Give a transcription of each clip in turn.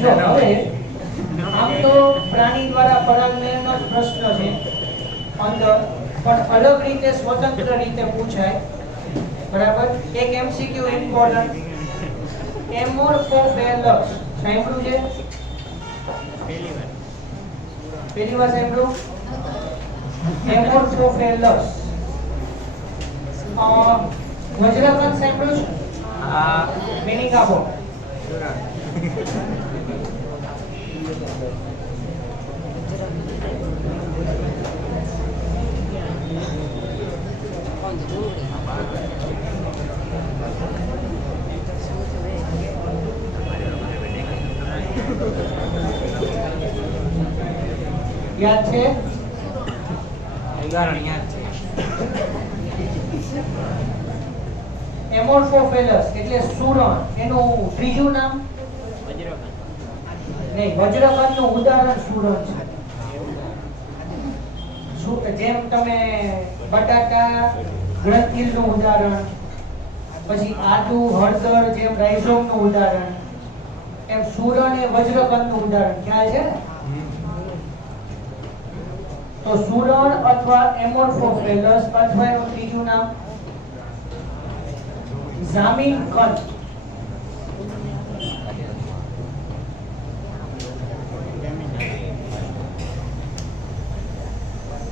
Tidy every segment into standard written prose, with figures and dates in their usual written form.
જો હવે આમ તો પ્રાણી દ્વારા પરાગનયનનો જ પ્રશ્ન છે અંદર, પણ અલગ રીતે સ્વતંત્ર રીતે પૂછાય, બરાબર? એક એમસીક્યુ ઇમ્પોર્ટન્ટ, એમોર્ફોફેલસ સાંભળ્યું છે? પહેલી વાર સાંભળ્યું? એમોર્ફોફેલસ વજ્રકંદ સાંભળ્યું છે? હા, મિનિંગ આપો. યાદ છે? ઉદાહરણ યાદ છે. એમોર્ફોફેલસ એટલે સુરણ, એનું ત્રીજું નામ વજ્રકંદ. નહીં, વજ્રકંદનું ઉદાહરણ સુરણ છે. જેમ તમે બટાટા ગ્રંથિલનું ઉદાહરણ, પછી આદુ હળદર જેમ રાઇઝોમનું ઉદાહરણ, એમ સુરણ એ વજ્રકંદનું ઉદાહરણ. ખ્યાલ છે ને? તો સુરણ અથવા એમોર્ફોફેલસ અથવા એનું ત્રીજું નામ જામીનકંદ.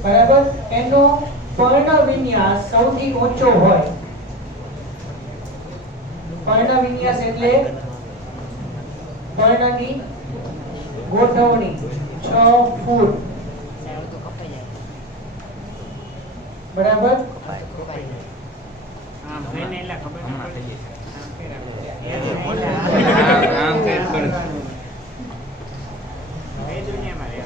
બરાબર? એનો પર્ણ વિન્યાસ સૌથી ઊંચો હોય. પર્ણ વિન્યાસ એટલે પર્ણની ગોઠવણી 6 ફૂટ. બરાબર? આમ થઈને એટલે ખબર ન પડી. આમ કઈ પણ એ દુનિયામાં રહે.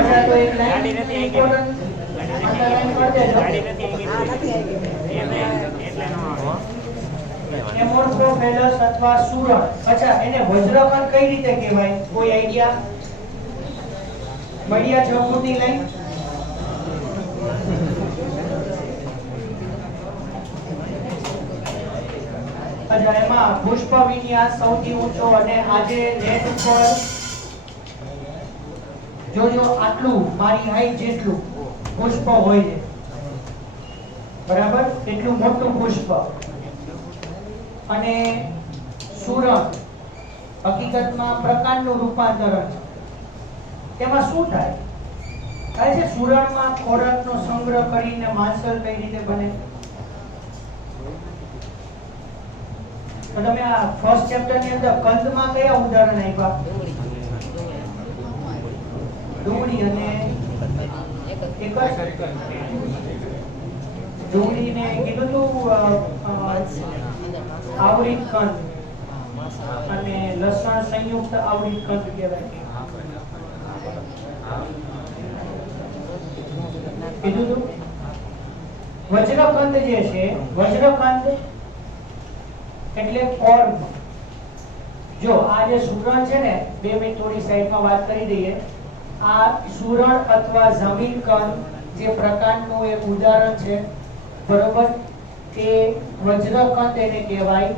અચ્છા, તો એક લાઈન ગાડી નથી આવી ગઈ. ઇમ્પોર્ટન્ટ અંડરલાઈન કરી દેજો. ગાડી નથી આવી ગઈ. એટલે નો આવે. એમોર્ફોફેલસ અથવા સુરણ. અચ્છા, એને વજ્રકંદ કઈ રીતે કહેવાય? કોઈ આઈડિયા? મળ્યા 6 ફૂટની લાઈન? અચ્છા, એમાં પુષ્પ વિન્યાસ સૌથી ઊંચો, અને આજે નેટ ઉપર જોજો આટલું મારી હાઈટ જેટલું પુષ્પ હોય છે, બરાબર? એટલું મોટું પુષ્પ. અને સુરણ હકીકતમાં પ્રકાંડનું રૂપાંતરણ છે. તેમાં શું થાય? થાય છે સુરણમાં ખોરાકનો સંગ્રહ કરીને માંસલ કઈ રીતે બને? તો તમે આ ફર્સ્ટ ચેપ્ટર ની અંદર કંદમાં કયા ઉદાહરણ આપ્યા? ડુંગળી અને એક જ ડુંગળીને કીધું તું આવરિત કંદ અને લસણ સંયુક્ત આવરિત કંદ કહેવાય. કીધું તું વજ્રકંદ જે છે, વજ્રકંદ એટલે કોર્મ. જો આ જે સુરણ છે ને, 2 મિનિટ થોડી સાઈડમાં વાત કરી દઈએ. આ સુરણ અથવા જમીનકંદ જે પ્રકારનું એક ઉદાહરણ છે, બરોબર? તે વજ્રકંદ એને કહેવાય.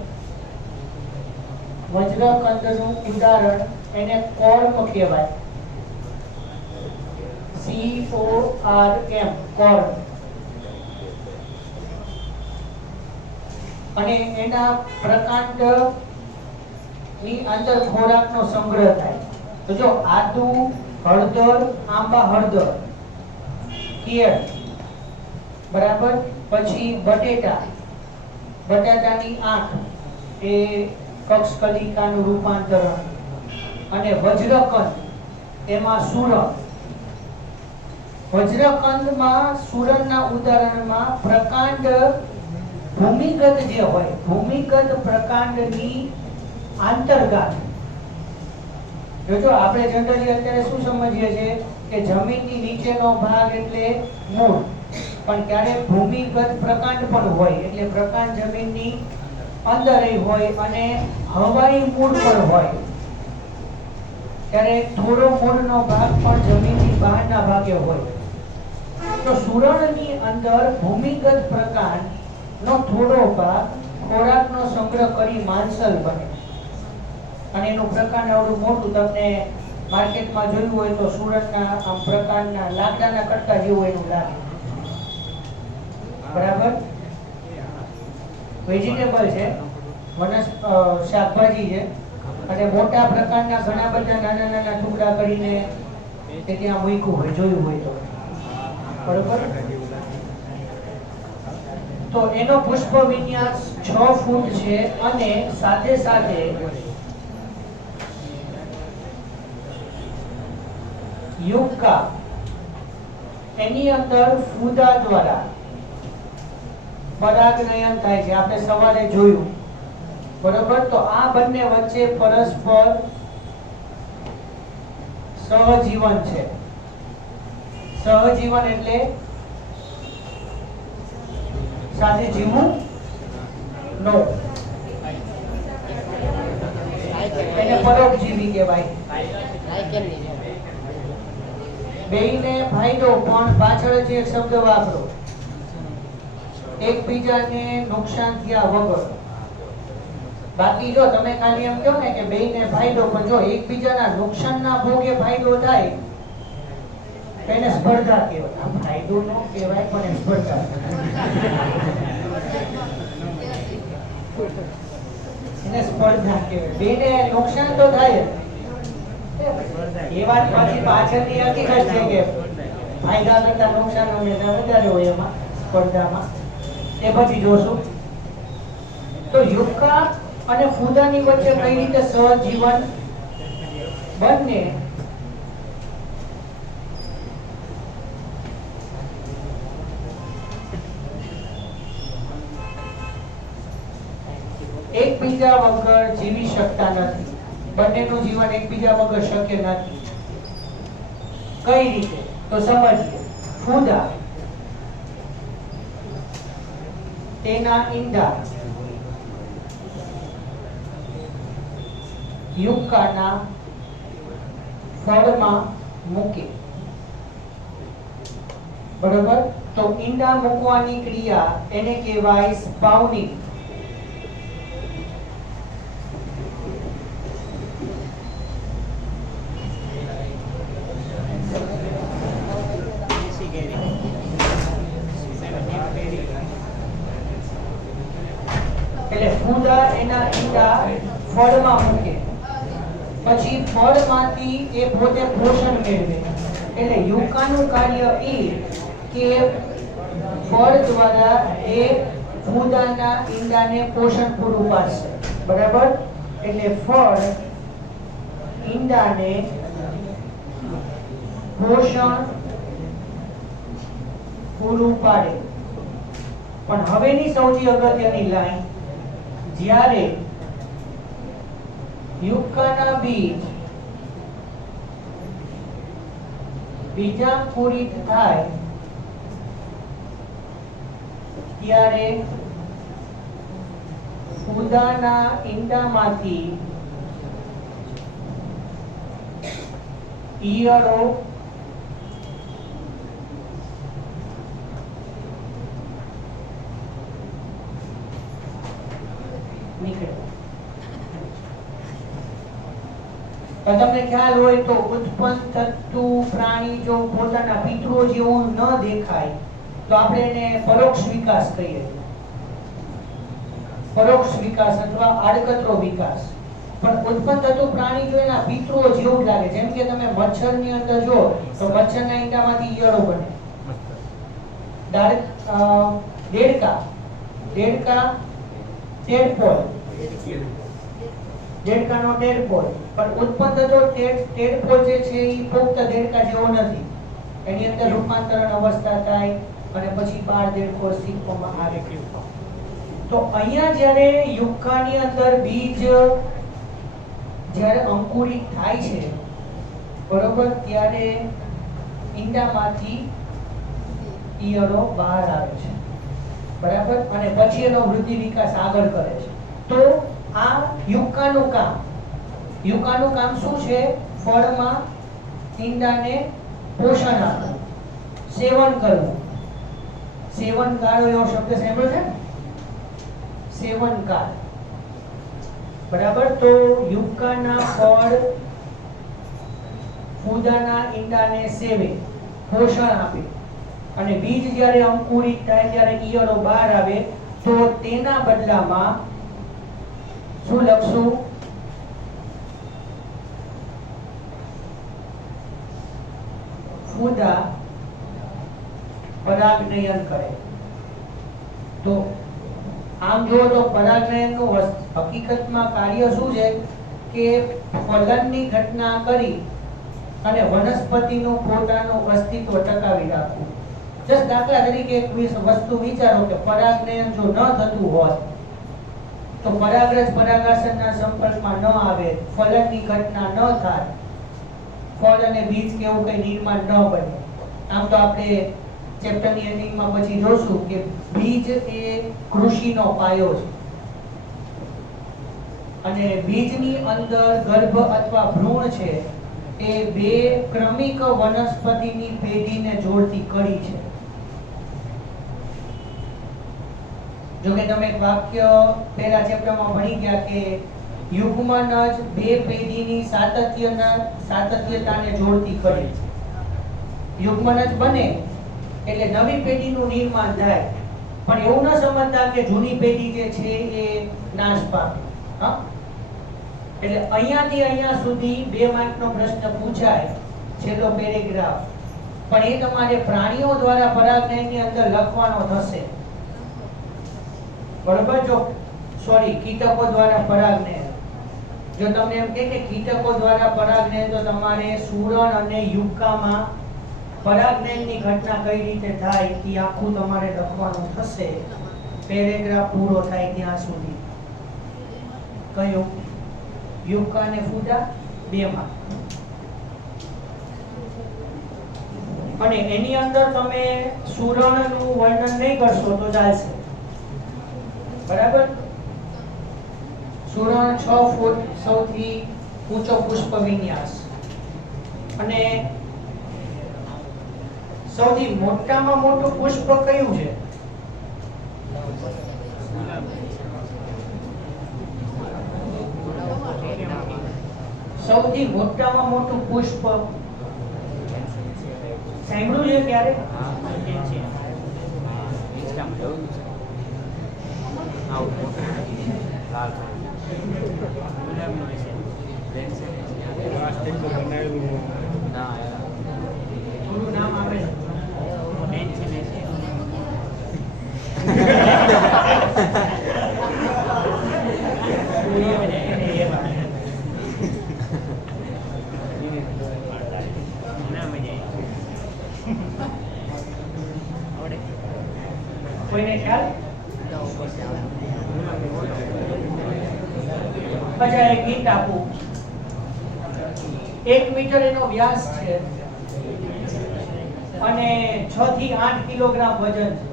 વજ્રકંદનું ઉદાહરણ એને કોર્મ કહેવાય. CORM, કોર્મ. અને એના પ્રકાંડ ની અંદર ખોરાકનો સંગ્રહ થાય. તો જો આદુ, હળદર, આંબા હળદર, કેળ, બરાબર? પછી બટેટા, બટાટાની આંખ એ કક્ષકલિકાનું રૂપાંતરણ, અને વજ્રકંદ એમાં સુરણ. વજ્રકંદમાં સુરણના ઉદાહરણમાં પ્રકાંડ ભૂમિગત જે હોય, ભૂમિગત પ્રકાંડની આંતરગાંઠ. જોજો આપણે જનરલી અત્યારે શું સમજીએ છીએ કે જમીનની નીચેનો ભાગ એટલે મૂળ, પણ ક્યારેક ભૂમિગત પ્રકાંડ પણ હોય, એટલે પ્રકાંડ જમીનની અંદર હોય અને હવાઈ મૂળ પણ હોય. ત્યારે થોડો મૂળનો ભાગ પણ જમીનની બહારના ભાગે હોય. તો સુરણની અંદર ભૂમિગત પ્રકાંડનો થોડો ભાગ ખોરાકનો સંગ્રહ વક્ર કરી માંસલ બને અને એનું પ્રકાંડ આવડું મોટું તમને માર્કેટમાં જોયું હોય તો સુરતના આમ પ્રકારના લાકડાના કટકા જેવું એનું લાગે. બરાબર? વેજીટેબલ છે, શાકભાજી છે અને મોટા પ્રકારના ઘણા બધા નાના નાના ટુકડા કરીને તે ત્યાં મૂક્યું હોય, જોયું હોય તો. બરોબર? તો એનો પુષ્પ વિન્યાસ 6 ફૂટ છે અને સાથે સાથે યુક્કા એની અંદર ફૂદા દ્વારા પરાગનયન થાય છે. આપણે સવારે જોયું. બરોબર? તો આ બંને વચ્ચે પરસ્પર સહજીવન છે. સહજીવન એટલે સાથે જીવવું નો, એને પરોપજીવી કહેવાય. બેયને ફાયદો પણ પાછળ જ એક શબ્દ વાપરો, એકબીજાને નુકસાન થયા વગર. બાકી જો તમે ખાલી એમ કહો ને કે બેયને ફાયદો, પણ જો એકબીજાના નુકસાનના ભોગે ફાયદો થાય એને સ્પર્ધા કહેવાય. આમ ફાયદો નો કહેવાય પણ એ સ્પર્ધા. એને સ્પર્ધા કહેવાય. બેને નુકસાન તો થાય જ. એ વાત પાછી પાછળની હકીકત છે કે ફાયદા કરતા નુકસાન હંમેશા વધારે હોય એમાં સ્પર્ધામાં. એ પછી જોશું. તો યુક્કા અને ફૂદાની વચ્ચે કઈ રીતે સહજીવન બંને એકબીજા વગર જીવી શકતા નથી. બંનેનું જીવન એકબીજા વગર શક્ય નથી. કઈ રીતે? તો સમજીએ. ફૂદા તેના ઈંડા યુક્કાના ફળમાં મૂકે. બરોબર? તો ઈંડા મૂકવાની ક્રિયા એને કહેવાય સ્પાઉનિંગ. એટલે ફૂદા એના ઈંડા ફળમાં મૂકે, પછી ફળમાંથી એ પોતે પોષણ મેળવે. એટલે યુક્કાનું કાર્ય એ કે ફળ દ્વારા એ ફૂદાના ઈંડાને પોષણ પૂરું પાડશે. બરાબર? એટલે ફળ ઈંડાને પોષણ પૂરું પાડે. પણ હવેની સૌથી અગત્યની લાઈન, જ્યારે યુક્કાના બીજાંકુરિત થાય ત્યારે ફૂદાના ઈંડામાંથી ઈયળો નીકળે. તમને ખ્યાલ હોય તો ઉત્પન્ન થતું પ્રાણી જો પોતાના પિતૃઓ જેવું ન દેખાય તો આપણે એને પરોક્ષ વિકાસ કહીએ. પરોક્ષ વિકાસ અથવા આડકતરો વિકાસ. પણ ઉત્પન્ન થતું પ્રાણી જો એના પિતૃઓ જેવું જ લાગે. જેમ કે તમે મચ્છરની અંદર જો તો મચ્છરના ઈંડામાંથી ઈયળો બને. દેડકા ટેડપોલ, દેડકાનો ટેડપોલ. પણ ઉત્પન્ન થતો ટેડપોલ જે છે એ પુખ્ત દેડકા જેવો નથી. એની અંદર રૂપાંતરણ અવસ્થા થાય અને પછી બાળ દેડકો અસ્તિત્વમાં આવે. તો અહીંયા જ્યારે યુક્કાની અંદર બીજ જ્યારે અંકુરિત થાય છે, બરોબર, ત્યારે ઈંડામાંથી ઈયળો બહાર આવે છે. બરાબર? અને પછી એનો વૃદ્ધિ વિકાસ આગળ કરે છે. તો આ યુક્કાનું કામ શું છે? ફળમાં ઈંડાને પોષણ આપવું, સેવન કરવું. સેવનકાળ એવો શબ્દ સાંભળ્યો છે? સેવનકાળ. બરાબર. તો યુક્કાના ફળ ફૂદાના ઈંડાને સેવે, પોષણ આપે, અને બીજ જ્યારે અંકુરિત થાય ત્યારે ઈયળો બહાર આવે, તો તેના બદલામાં શું લખશું? ફૂદા પરાગનયન કરે. તો આમ જો તો પરાગનયનનું હકીકતમાં કાર્ય શું છે કે ફલનની ઘટના કરી અને વનસ્પતિનું પોતાનું અસ્તિત્વ ટકાવી રાખવું. જસ્ટ દાખલા તરીકે એક વસ્તુ વિચારો કે પરાગનયન જો ન થતું હોત તો પરાગરજ પરાગાશનના સંપર્કમાં ન આવે, ફલનની ઘટના ન થાય, ફળ અને બીજ કે એવું કઈ નિર્માણ ન બને. આમ તો આપણે ચેપ્ટરની એન્ડિંગમાં પછી જોશું કે બીજ એ કૃષિનો પાયો છે, અને બીજની અંદર ગર્ભ અથવા ભ્રૂણ છે એ બે ક્રમિક વનસ્પતિની પેઢીને જોડતી કડી છે. જો કે તમે એક વાક્ય પહેલા ચેપ્ટરમાં ભણી ગયા કે યુગ્મનજ બે પેઢીની સાતત્યતાને જોડતી કડી છે. યુગ્મનજ બને એટલે નવી પેઢીનું નિર્માણ થાય, પણ એવું ન સમજતા કે જૂની પેઢી જે છે એ નાશ પામે. હા, એટલે અહીંયાથી અહીંયા સુધી 2 માર્કનો પ્રશ્ન પૂછાય, છેલ્લો પેરેગ્રાફ, પણ એ તમારે પ્રાણીઓ દ્વારા પરાગનયનની અંદર લખવાનો થશે. બરોબર? જો કીટકો દ્વારા પરાગનયન, જો તમને એમ કે કીટકો દ્વારા પરાગનયન, તો તમારે સુરણ અને યુક્કામાં પરાગનયનની ઘટના કઈ રીતે થાય એ આખું તમારે લખવાનું થશે, પેરેગ્રાફ પૂરો થાય ત્યાં સુધી. કયું? યુક્કા અને ફૂદા 2 માં. અને એની અંદર તમે સુરણનું વર્ણન નહીં કરશો તો ચાલશે. બરાબર? સુરણ 6 ફૂટ સૌથી ઊંચો પુષ્પ વિન્યાસ, અને સૌથી મોટામાં મોટું પુષ્પ કયું છે? સૌથી મોટામાં મોટું પુષ્પ સાંભળ્યું છે ક્યારે? થોડું નામ આવે છે. કોઈને ખ્યાલ? પછી એક ગીત આપું. 1 મીટર એનો વ્યાસ છે અને 6 થી 8 કિલોગ્રામ વજન છે.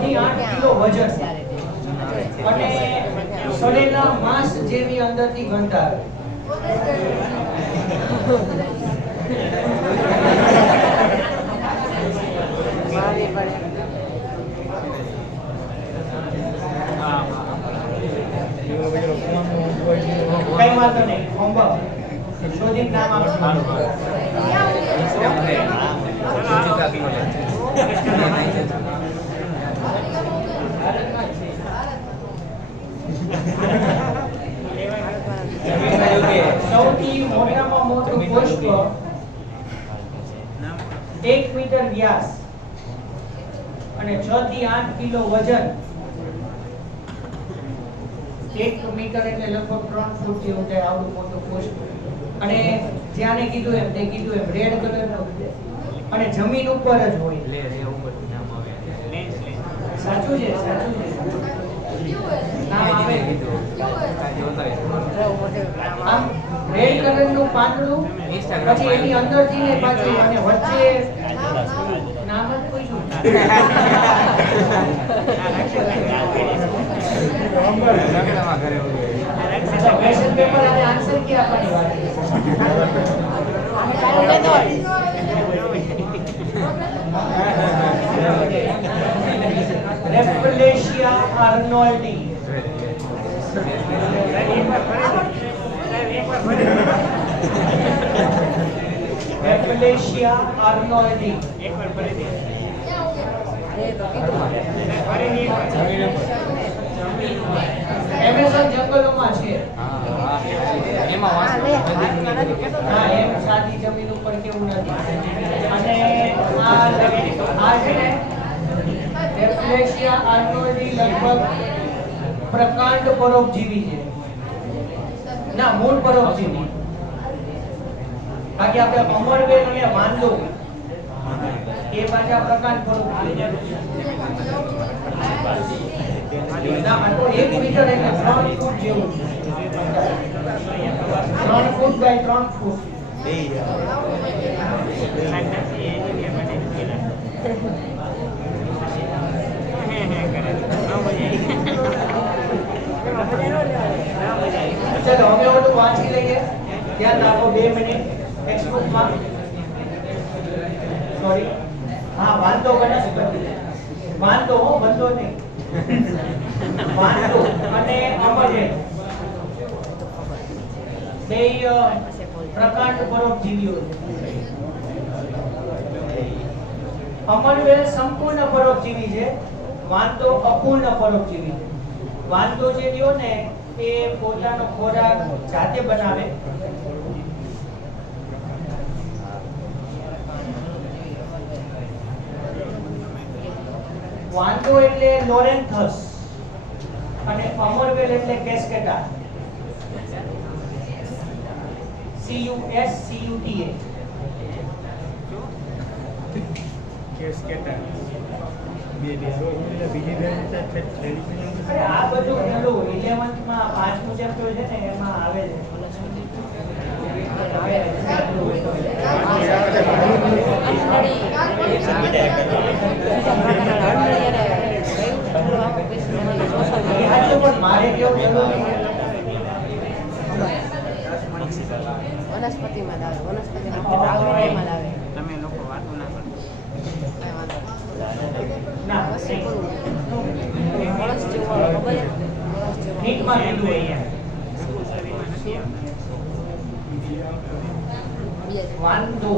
થી 8 કિલો વજન અને સડેલા માંસ જેવી અંદરથી ગંધ આવે. કઈ વાંધો નહીં, હોમવર્ક શોધી નામ આપવાનું. સૌથી મોટામાં મોટું પુષ્પ 1 મીટર વ્યાસ અને 6 થી 8 કિલો વજન. 1 મીટર એટલે લગભગ 3 ફૂટ જેવું થાય, આવડું મોટું પુષ્પ. અને જ્યાંને કીધું એમ રેડ કલરનું અને જમીન ઉપર જ હોય. સાચું છે, સાચું છે. નામ આવે આમ રેડ કલરનું પાંદડું, પછી એની અંદરથી ને પાછું અને વચ્ચે નામ જ પૂછ્યું. ક્વેશ્ચન પેપર અને આન્સર કે આપવાની વાત છે. આર્નોલ્ડી. એપ્લેશિયા આર્નોલ્ડી. એમેઝોન જંગલોમાં છે. હા, એમ સાદી જમીન ઉપર કેવું નથી. અને આ છે ને એપ્લેશિયા આર્નોલ્ડી લગભગ પ્રકાંડ પરોપજીવી છે. ના, મૂળ પરોપજીવી. બાકી આપણે અમરવેલ અને વાંદો એ પાછા પ્રકાંડ પરોપજીવી. ના, આ તો 1 મીટર એટલે 3 ફૂટ જેવું. 3 ફૂટ બાય 3 ફૂટ. ચલો હવે ઓલું વાંચી લઈએ. ધ્યાન રાખો 2 મિનિટ. ટેક્સ્ટબુકમાં સોરી, હા, વાંદો વનસ્પતિ. વાંદો બંધો નહીં. વાંદો અને અમરવેલ બે પ્રકાંડ પરોપજીવીઓ છે. અમરવેલ સંપૂર્ણ પરોપજીવી છે, વાંદો અપૂર્ણ પરોપજીવી છે. વાંદો જે રહ્યો ને એ પોતાનો ખોરાક જાતે બનાવે. વાંદો એટલે લોરેન્થસ અને અમરવેલ એટલે કેસ્કેટા. CUSCUTA. કેસ્કેટા. અરે આ બધું પેલું 11th માં 5મું ચેપ્ટર છે ને એમાં આવે છે. પણ મારે કેવું વનસ્પતિમાં આવે, વનસ્પતિમાં આવે. તમે લોકો વાતો ના કરો. ના નીટમાં કીધું વાંદો.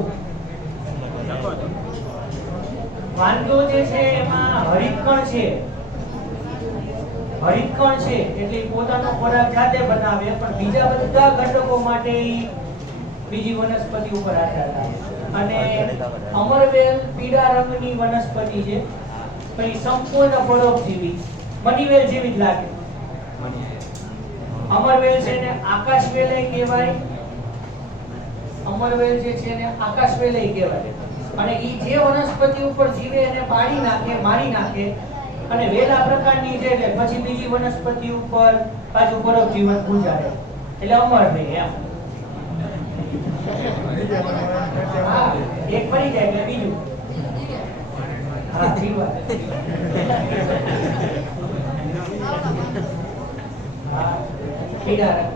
વાંદો જે છે એમાં હરિતકણ છે. હરિતકણ છે એટલે પોતાનો ખોરાક જાતે બનાવે, પણ બીજા બધા ઘટકો માટે બીજી વનસ્પતિ ઉપર આધાર રાખે. અને અમરવેલ પીળા રંગની વનસ્પતિ છે, પણ એ સંપૂર્ણ પરોપજીવી. મનીવેલ જેવી જ લાગે. અમરવેલ છે ને આકાશવેલય કહેવાય. અમરવેલ જે છે ને આકાશવેલય કહેવાય. અને ઈ જે વનસ્પતિ ઉપર જીવે એને પાડી નાખે, મારી નાખે, અને વેલા પ્રકારની છે એટલે પછી બીજી વનસ્પતિ ઉપર પાછું પરોપજીવન ગુજારે. એટલે અમરવેલ એમ. હા, એક મરી જાય એટલે બીજું. હા, જીવા. હા, પીળા રંગના.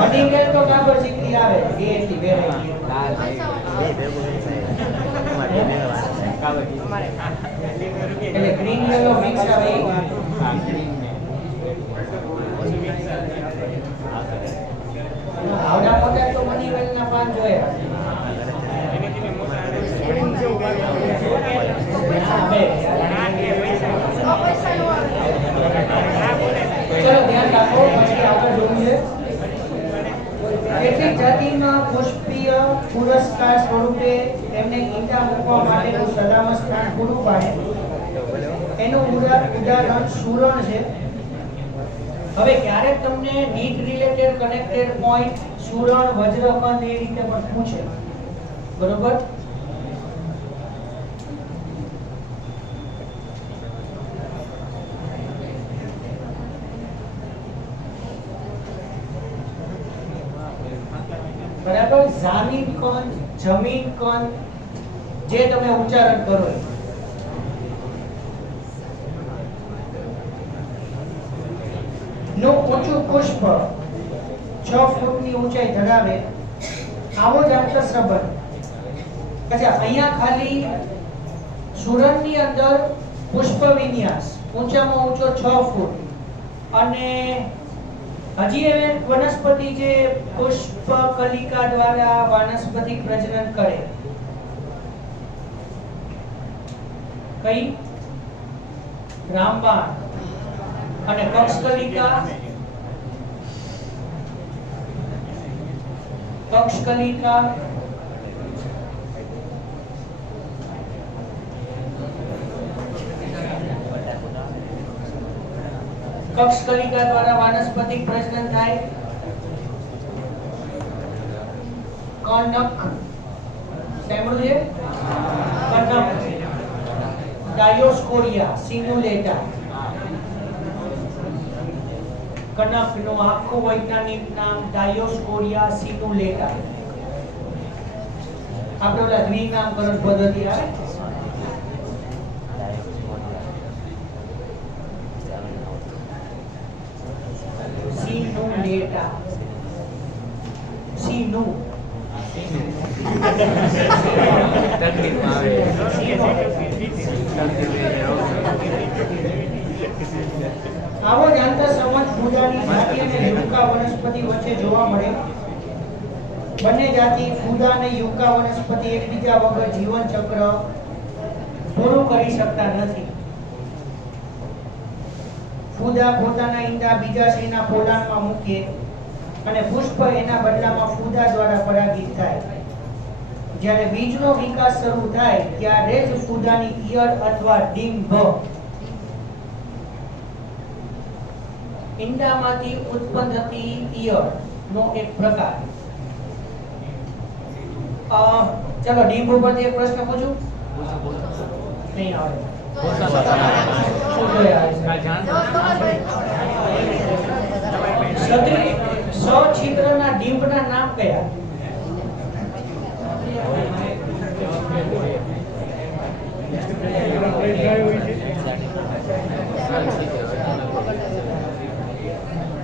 મનીવેલ તો કાબર ચીકણી આવે, એ એટલી વેરાયટી. એટલે ગ્રીન યલો મિક્સ આવે. આવડા મોટા તો મનીવેલના પાન જોયા. ચલો ધ્યાન રાખો, પછી આગળ જોઈએ. કેટલીક જાતિમાં પુષ્પીય પુરસ્કાર સ્વરૂપે તેમને ઈંડા મૂકવા માટેનું સલામત સ્થાન પૂરું પાડે. એનું ઉદાહરણ સુરણ છે. હવે ક્યારેક તમને નીટ રિલેટેડ કનેક્ટેડ પોઈન્ટ સુરણ, વજ્રકંદ એ રીતે પણ પૂછે. બરોબર? બરાબર. જામીન કંદ, જમીન કંદ જે તમે ઉચ્ચારણ કરો નું ઊંચું પુષ્પ 6 ફૂટની ઊંચાઈ ધરાવે. આવો જ આંતરસંબંધ અચ્છા, અહીંયા ખાલી સુરણની અંદર પુષ્પ વિન્યાસ ઊંચામાં ઊંચો 6 ફૂટ અને હજી એ વનસ્પતિ જે પુષ્પ કલિકા દ્વારા વાનસ્પતિક પ્રજનન કરે, કઈ? રામબાણ અને પક્ષકલિકા. પક્ષકલિકા પક્ષકલિકા દ્વારા વાનસ્પતિક પ્રજનન થાય. કનક, સાંભળ્યું છે? કનક. ડાયોસ્કોરિયા સિન્યુલેટા. કનકનું આખું વૈજ્ઞાનિક નામ ડાયોસ્કોરિયા સિન્યુલેટા. આપણે ઓલા દ્વિનામકરણ પદ્ધતિ આવે સિન્યુલેટા. સિનુ તકલીફમાં આવે. આવો જ આંતરસંવાદ ફૂદાની જાતિ અને યુક્કા વનસ્પતિ વચ્ચે જોવા મળે. બંને જાતિ ફૂદા અને યુક્કા વનસ્પતિ એકબીજા વગર જીવન ચક્ર પૂરું કરી શકતા નથી. ફૂદા પોતાના ઈંડા બીજાશયના પોલાણમાં મૂકે અને પુષ્પ એના બદલામાં ફૂદા દ્વારા પરાગિત થાય. જ્યારે બીજનો વિકાસ શરૂ થાય ત્યારે જ ફૂદાની ઈયળ અથવા ડિંભ ઈંડામાંથી ઉત્પન્ન થતી ઈયળ નો એક પ્રકાર. ચલો, ડિંભ ઉપરથી એક પ્રશ્ન પૂછું. નહીં આવે. સછિદ્રના ડિંભના નામ કયા?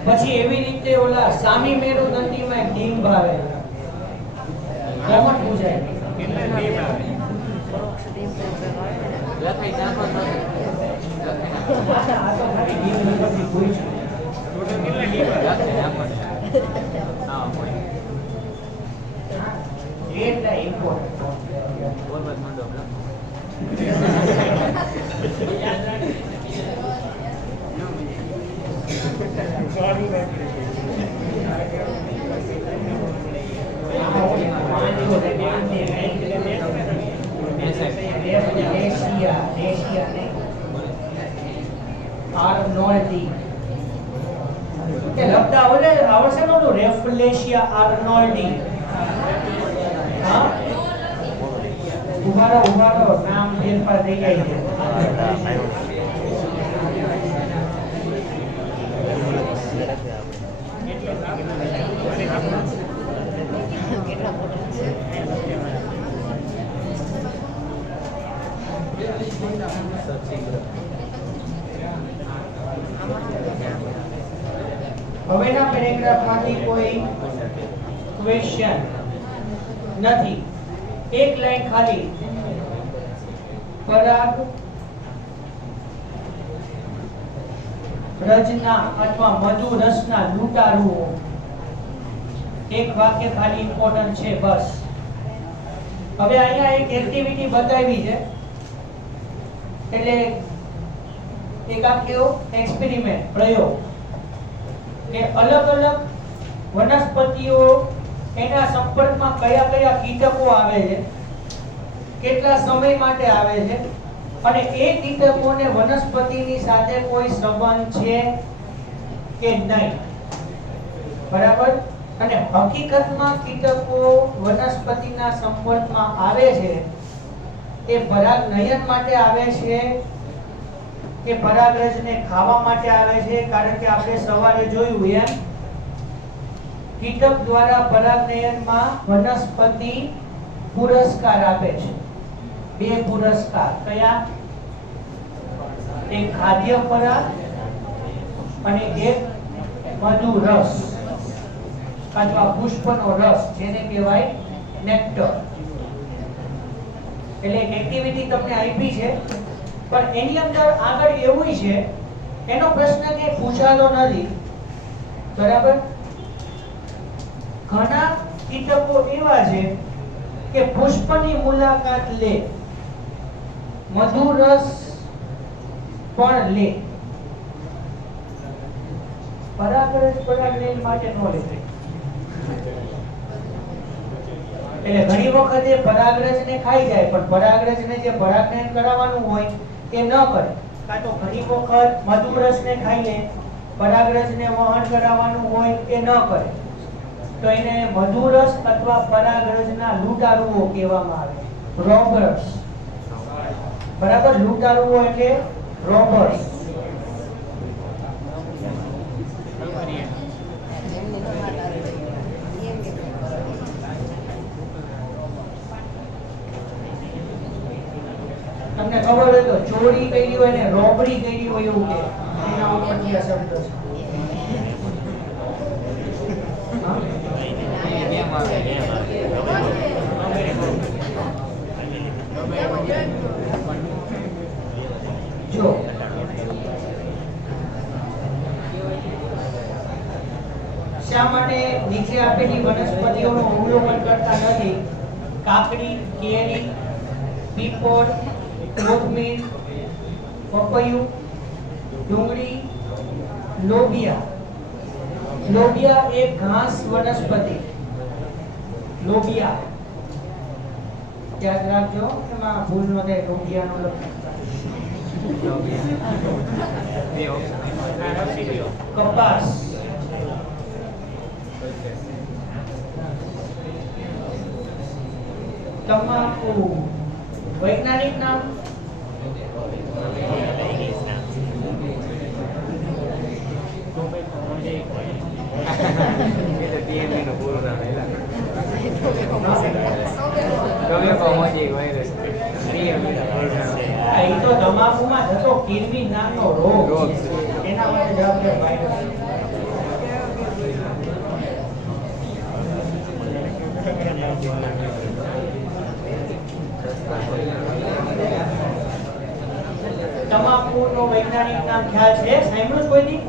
પછી એવી રીતે ઓલા સામી મેરુદંડીમાં એક ડિંભ આવે. કોમન પૂછાય. આર્નોલ્ડી કે લખતા આવડશે ને ઓલું રેફલેશિયા આર્નોલ્ડી. હા, ઉભારો નામ ફેરફાર થઈ જાય છે. હવેના પેરેગ્રાફમાંથી કોઈ ક્વેશ્ચન નથી. એક લાઈન ખાલી. પરાગ રજના અથવા મધુ રસના લૂંટારુઓ. એક વાક્ય ખાલી ઇમ્પોર્ટન્ટ છે બસ. હવે અહીંયા એક એક્ટિવિટી બતાવી છે, એટલે એક આખો એક્સપેરિમેન્ટ પ્રયોગ કે અલગ અલગ વનસ્પતિઓ એના સંપર્કમાં કયા કયા કીટકો આવે છે, કેટલા સમય માટે આવે છે અને એ કીટકોને વનસ્પતિની સાથે કોઈ સંબંધ છે કે નહીં. બરાબર. અને હકીકતમાં કીટકો વનસ્પતિના સંપર્કમાં આવે છે એ પરાગનયન માટે આવે છે કે પરાગરજને ખાવા માટે આવે છે? કારણ કે આપણે સવારે જોયું એમ કીટક દ્વારા પરાગનયનમાં વનસ્પતિ પુરસ્કાર આપે છે. બે પુરસ્કાર. કયા? એક ખાદ્ય પરાગ અને એક મધુ રસ અથવા પુષ્પનો રસ, જેને કહેવાય નેક્ટર. એટલે એક એક્ટિવિટી તમને આપી છે, પણ એની અંદર આગળ એવું છે, એનો પ્રશ્ન કે પૂછાતો નથી, બરાબર? ઘણા કીટકો એવા છે કે પુષ્પની મુલાકાત લે, મધુરસ પણ લે, પરાગરજ પરાગનયન માટે ન લે. એટલે ઘણી વખત એ પરાગરજને ખાઈ જાય, પણ પરાગરજને જે પરાગનયન કરાવવાનું હોય એ ન કરે. કાં તો ઘણી વખત મધુરસને ખાઈ લે, પરાગરજને વહન કરાવવાનું હોય એ ન કરે, તો એને મધુરસ અથવા પરાગરજના લૂંટારુઓ કહેવામાં આવે, રોબર્સ. બરાબર? લૂંટારુઓ એટલે રોબર્સ. તમને ખબર હોય તો ચોરી કરી હોય ને રોબરી કરી હોય એવું કે એના ઉપરથી આ શબ્દ છે. જો શા માટે નીચે આપેલી વનસ્પતિઓનું અવલોકન કરતા નથી? કાકડી, કેરી, પીપળ, કોથમીર, પપૈયું, ડુંગળી, લોબિયા. લોબિયા એક ઘાસ વનસ્પતિ. લોબિયા યાદ રાખજો, એમાં ભૂલ ન થાય. લોબિયાનો કપાસ, તમાકુ. વૈજ્ઞાનિક નામ? એ તો તમાકુમાં થતો કિરમી નામનો રોગ છે, એના માટે જવાબદાર વાયરસ. તમાકુનો વૈજ્ઞાનિક નામ ખ્યાલ છે? સાંભળ્યું કોઈ દી?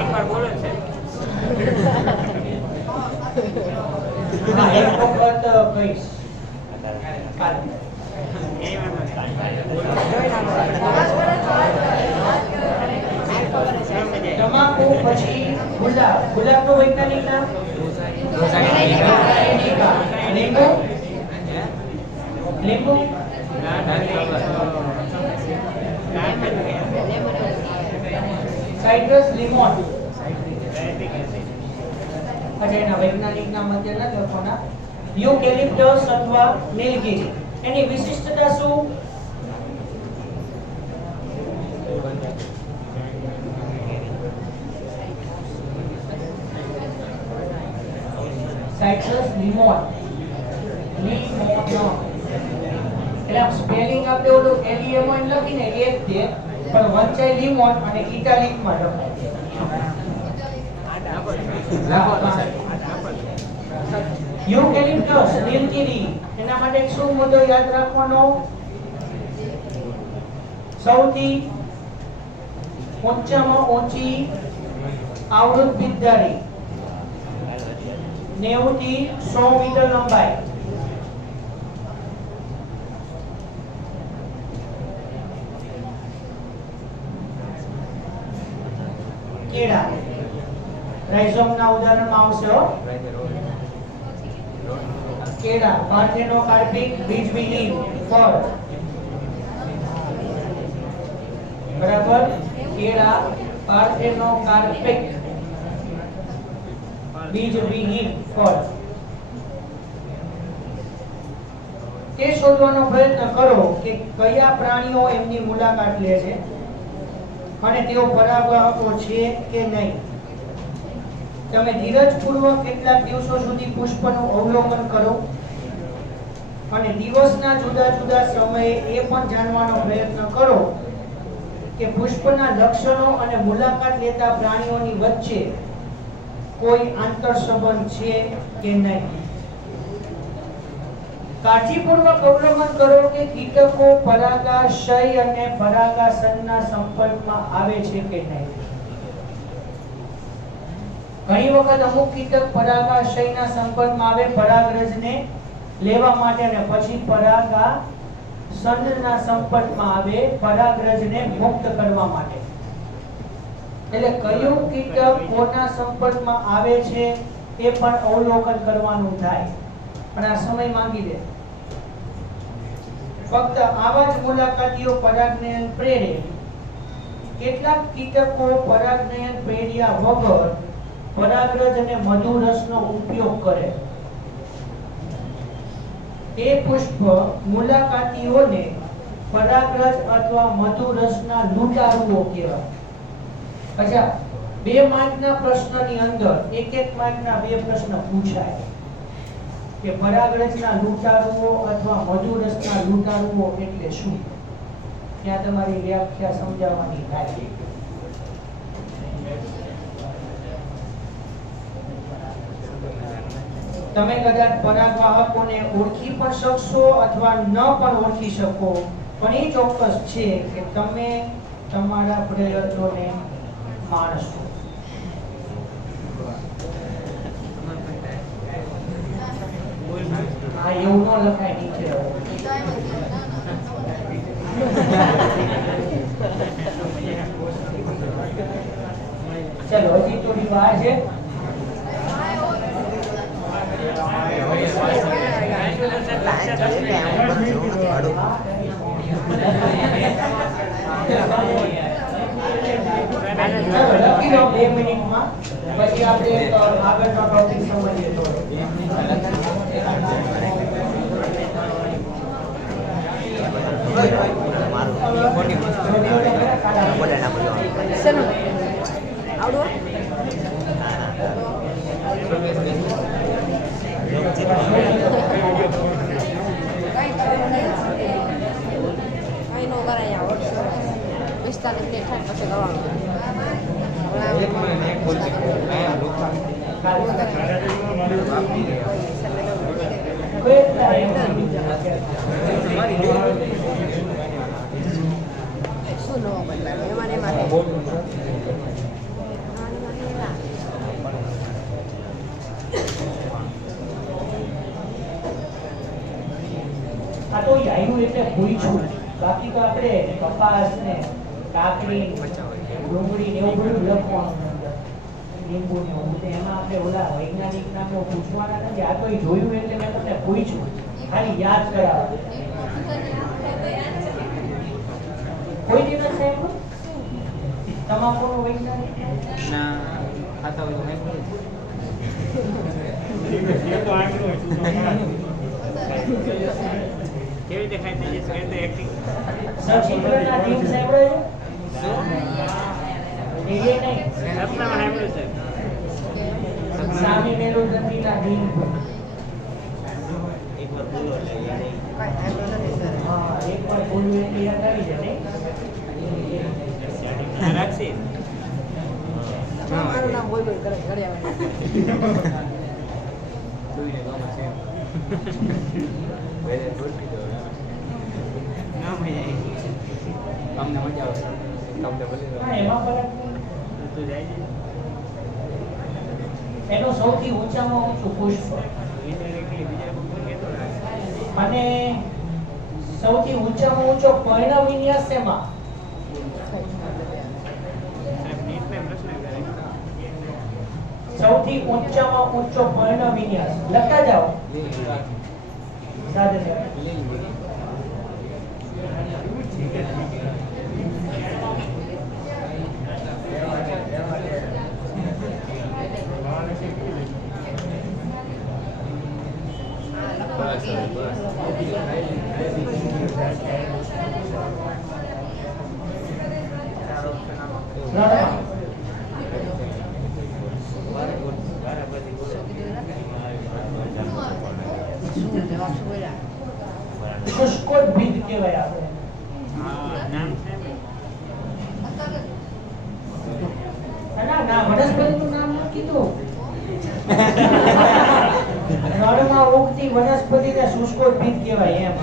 એકવાર બોલો છે. એક વખત કહીશ કાલે. તમાકુ પછી ગુલાબ. ગુલાબનું વૈજ્ઞાનિક નામ? લીંબુ. લીંબુ. સાઇટ્રસ, લીમોન. અચ્છા, એના વૈજ્ઞાનિક નામ મધ્ય નથી લખવાના. યુકેલિપ્ટસ અથવા નીલગિરી. એની વિશિષ્ટતા શું? સાઇટ્રસ, લીમોન. લીમોન એટલે આમ સ્પેલિંગ આપણે ઓલું LEMON લખીને એ જ છે, પણ વંચાઈ લીમોન અને ઇટાલિકમાં લખાય. યુકેલિપ્ટસ, નીલગિરી. એના માટે શું મુદ્દો યાદ રાખવાનો? સૌથી ઊંચામાં ઊંચી આવૃત બીજધારી, 90 થી 100 મીટર લંબાઈ. કેળા રાઇઝોમના ઉદાહરણમાં આવશે હો. કેળા, પાર્થેનોકાર્પિક, બીજવિહીન ફળ. બરાબર? કેળા પાર્થેનોકાર્પિક, બીજવિહીન ફળ. તે શોધવાનો પ્રયત્ન કરો કે કયા પ્રાણીઓ એમની મુલાકાત લે છે અને તેઓ પરાગવાહકો છે કે નહીં. તમે ધીરજપૂર્વક કેટલાક દિવસો સુધી પુષ્પનું અવલોકન કરો અને દિવસના જુદા જુદા સમયે એ પણ જાણવાનો પ્રયત્ન કરો કે પુષ્પના લક્ષણો અને મુલાકાત લેતા પ્રાણીઓની વચ્ચે કોઈ આંતર સંબંધ છે કે નહીં. કાળજીપૂર્વક અવલોકન કરો કે કીટકો પરાગાશય અને પરાગાસનના સંપર્કમાં આવે છે કે નહીં. ઘણી વખત અમુક કીટક પરાગાશયના સંપર્કમાં આવે પરાગરજને લેવા માટે અને પછી પરાગાસનના સંપર્કમાં આવે પરાગરજને મુક્ત કરવા માટે. એટલે કયું કીટક કોના સંપર્કમાં આવે છે એ પણ અવલોકન કરવાનું થાય. પણ આ સમય માંગી લે. ફક્ત આવા જ મુલાકાતીઓ પરાગનયન પ્રેરે. કેટલાક કીટકો પરાગનયન પ્રેર્યા વગર પરાગરજ અને મધુરસનો ઉપયોગ કરે. તે પુષ્પ મુલાકાતીઓને પરાગરજ અથવા મધુરસના લૂંટારુઓ કહેવાય. અચ્છા, 2 માર્કના પ્રશ્નની અંદર એક માર્કના 2 પ્રશ્ન પૂછાય કે પરાગરજના લૂંટારુઓ અથવા મધુરસના લૂંટારુઓ એટલે શું. ત્યાં તમારી વ્યાખ્યા સમજાવવાની થાય. તમે કદાચ પરાગવાહકોને ઓળખી પણ શકશો અથવા ન પણ ઓળખી શકો, પણ એ ચોક્કસ છે કે તમે તમારા પ્રયત્નોને માણશો. હા, એવું ન લખાય નીચે. ચલો, હજી થોડી વાર છે. લખી લો 2 મિનિટમાં, પછી આપણે આગળનો ટોપિક સમજીએ. આ તો યાયું એટલે પૂછું. બાકી તો આપણે કપાસ ને કાકડી ડુંગળી ને એવું બધું લખવાનું, લીંબુ ને એવું. એમાં આપણે ઓલા વૈજ્ઞાનિક નામો પૂછવાના નથી. આ તો જોયું એટલે મેં તમને પૂછ્યું, ખાલી યાદ કરાવવા. કોઈ દિવસ સાહેબ તમાકુનો વૈજ્ઞાનિક ના ખાતા હોય કેવી રીતે ખાઈ થઈ જશે એક્ટિંગ સચિત્રના ટીમ સાંભળે છે એ નહીં સપનામાં સાંભળ્યું છે સામી મેરુદંડીના ટીમ એકવાર બોલો એટલે હા એકવાર બોલવું એટલે યાદ આવી જાય ને રાખશી મારું નામ બોલ બોલ કરે ઘરે આવે જોઈને ગમે છે વેરે બોલતી દો ના મજા આવી તમને મજા આવશે તમને ભલે હા એમાં ફરક તું જાય છે એનો સૌથી ઊંચામાં ઊંચું પુષ્પ ઇન્ડિરેક્ટલી બીજા કોઈ કહેતો નથી અને સૌથી ઊંચામાં ઊંચો પર્ણ વિન્યાસ શેમાં? સૌથી ઊંચામાં ઊંચો પર્ણ વિન્યાસ લખતા જાઓ સાથે શુષ્કોદ્ભિદ કહેવાય આપણે. ના ના વનસ્પતિનું નામ નથી કીધું. નળમાં ઉગતી વનસ્પતિને શુષ્કોદ્ભિદ કહેવાય એમ.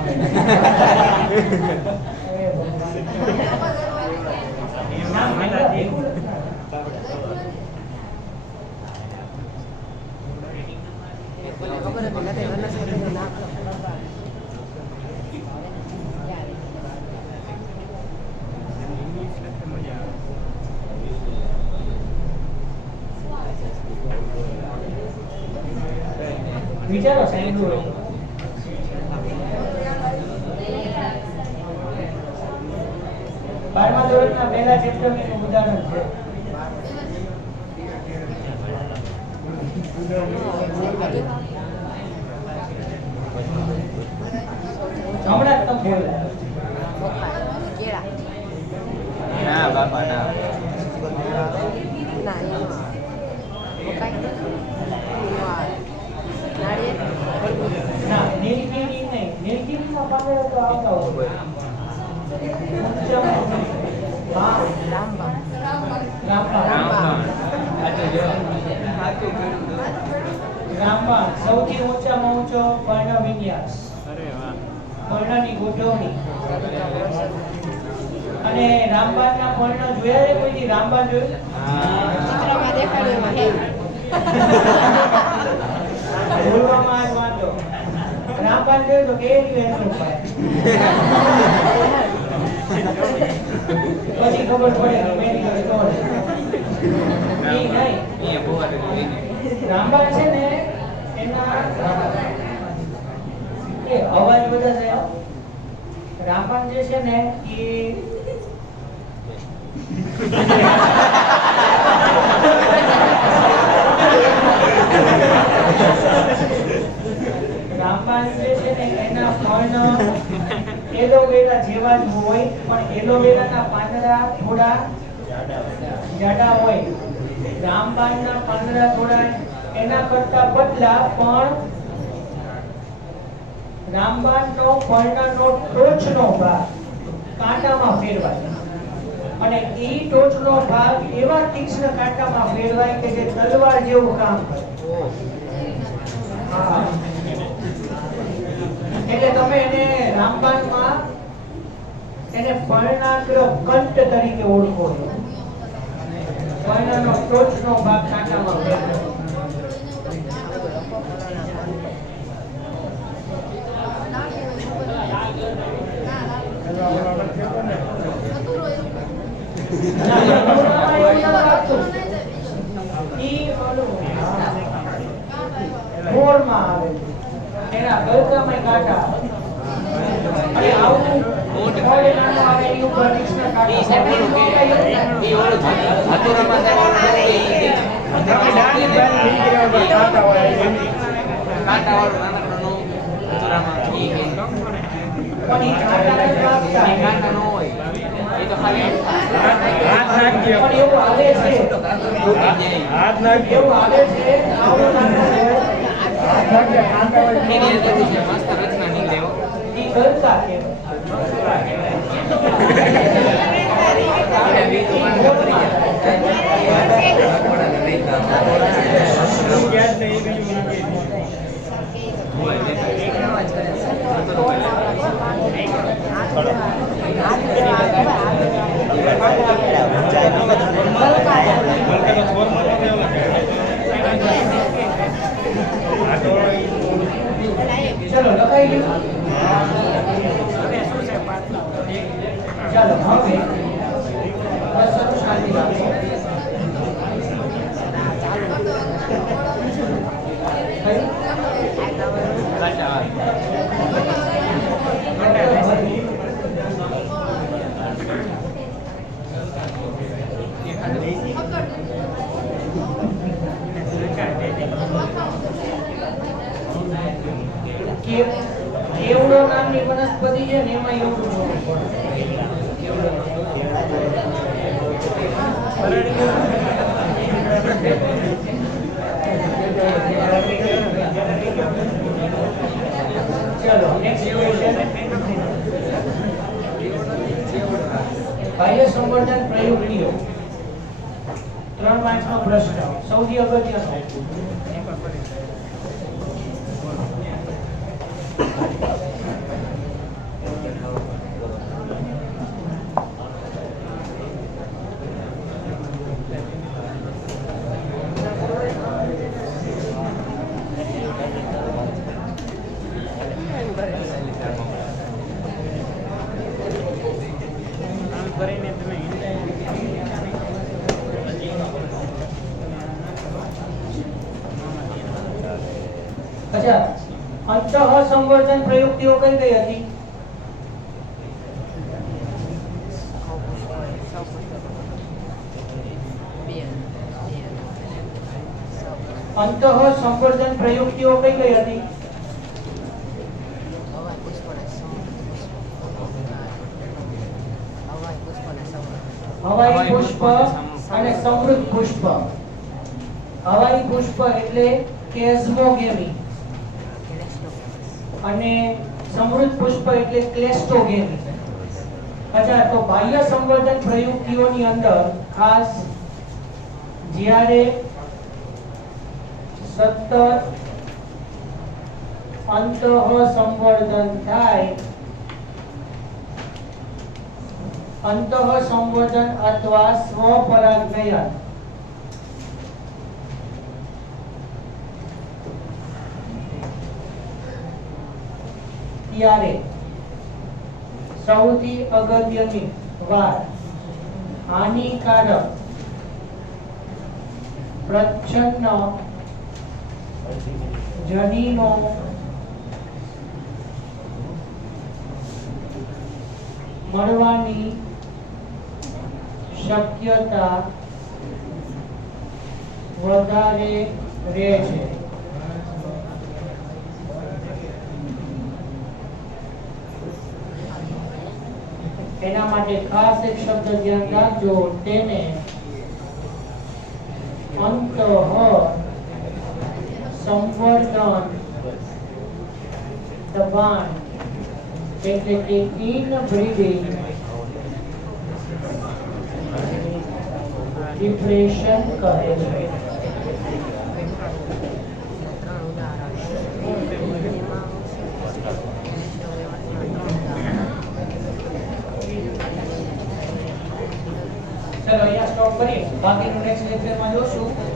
નામ મેલા દેખું નથી. વિચારો સાંભળો. બારમા ધોરણના પહેલા ચેપ્ટરનું એનું ઉદાહરણ છે. હમણાં જ તમે બોલ્યા. ના બાપા ના. ના, નીલગિરી નહીં. નીલગિરીના પાંદડા તો આવતા હોય. હા, રામબાણ. રામબાણ સૌથી ઊંચામાં ઊંચો પર્ણ વિન્યાસ. પર્ણની ગોઠવણી. અને રામબાણના પર્ણ જોયા છે કોઈથી? રામબાણ જોયું? બોલવામાં જ વાંધો. રામબાણ જોયું તો કેવી વેચવું પડે. પછી ખબર પડે કે મેડિકલ સ્ટોર નહીં. રામબાણ છે ને એના એ અવાજ બધા થયો. રામબાણ જે છે ને એ રામબાણ જે છે ને એના પર્ણ એલોવેરા જેવા જ હોય, પણ એલોવેરાના પાંદડા થોડા જાડા હોય. રામબાણના પાંદડા થોડા એના કરતા પતલા, પણ રામબાણનો પર્ણનો ટોચનો ભાગ કાંટામાં ફેરવાય અને એ ટોચનો ભાગ એવા તીક્ષ્ણ કાંટામાં ફેરવાય કે જે તલવાર જેવું કામ કરે. હા, એટલે તમે એને રામબાણમાં એને પર્ણાગ્ર કંઠ તરીકે ઓળખો છો. પર્ણનો ટોચનો ભાગ કાંટામાં ફેરવાય. મોરમાં આવે એના ગળકામાં કાંટા અને આવું મોડે નાનો આવે એની ઉપર તીક્ષ્ણ કાંટા. ચલો લખાઈ ગયું. ચાલો હવે બસ શાંતિ રાખો. કેવડો નામની વનસ્પતિ છે ને એમાં એવું જોવું ચલો નેક્સ્ટ ક્વેશ્ચન. બાહ્ય સંવર્ધન પ્રયુક્તિઓ 3 માર્ક્સનો પ્રશ્ન સૌથી અગત્યનો. અચ્છા, અંતઃ સંવર્ધન પ્રયુક્તિઓ કઈ કઈ હતી? અંતઃ સંવર્ધન પ્રયુક્તિઓ કઈ કઈ હતી? હવાઈ પુષ્પ અને સમૃદ્ધ પુષ્પ. હવાઈ પુષ્પ એટલે કેઝમોગેમી અને સમૃદ્ધ પુષ્પ એટલે ક્લેસ્ટોગેમી. અચ્છા, તો બાહ્ય સંવર્ધન પ્રયુક્તિઓની અંદર ખાસ જ્યારે સતત અંતઃ સંવર્ધન થાય, અંતઃ સંવર્ધન અથવા સ્વપરાગનયન, ત્યારે સૌથી અગત્યની વાત હાનિકારક પ્રચ્છન્ન જનીનો મળવાની શક્યતા વધારે રહે છે. એના માટે ખાસ એક શબ્દ ધ્યાન રાખજો, તેને અંતઃ સંવર્ધન દબાણ એટલે કે ઇનબ્રીડિંગ ડિપ્રેશન કહે છે. ચલો અહીંયા સ્ટોપ કરીએ, બાકીનું નેક્સ્ટ લેક્ચરમાં જોશું.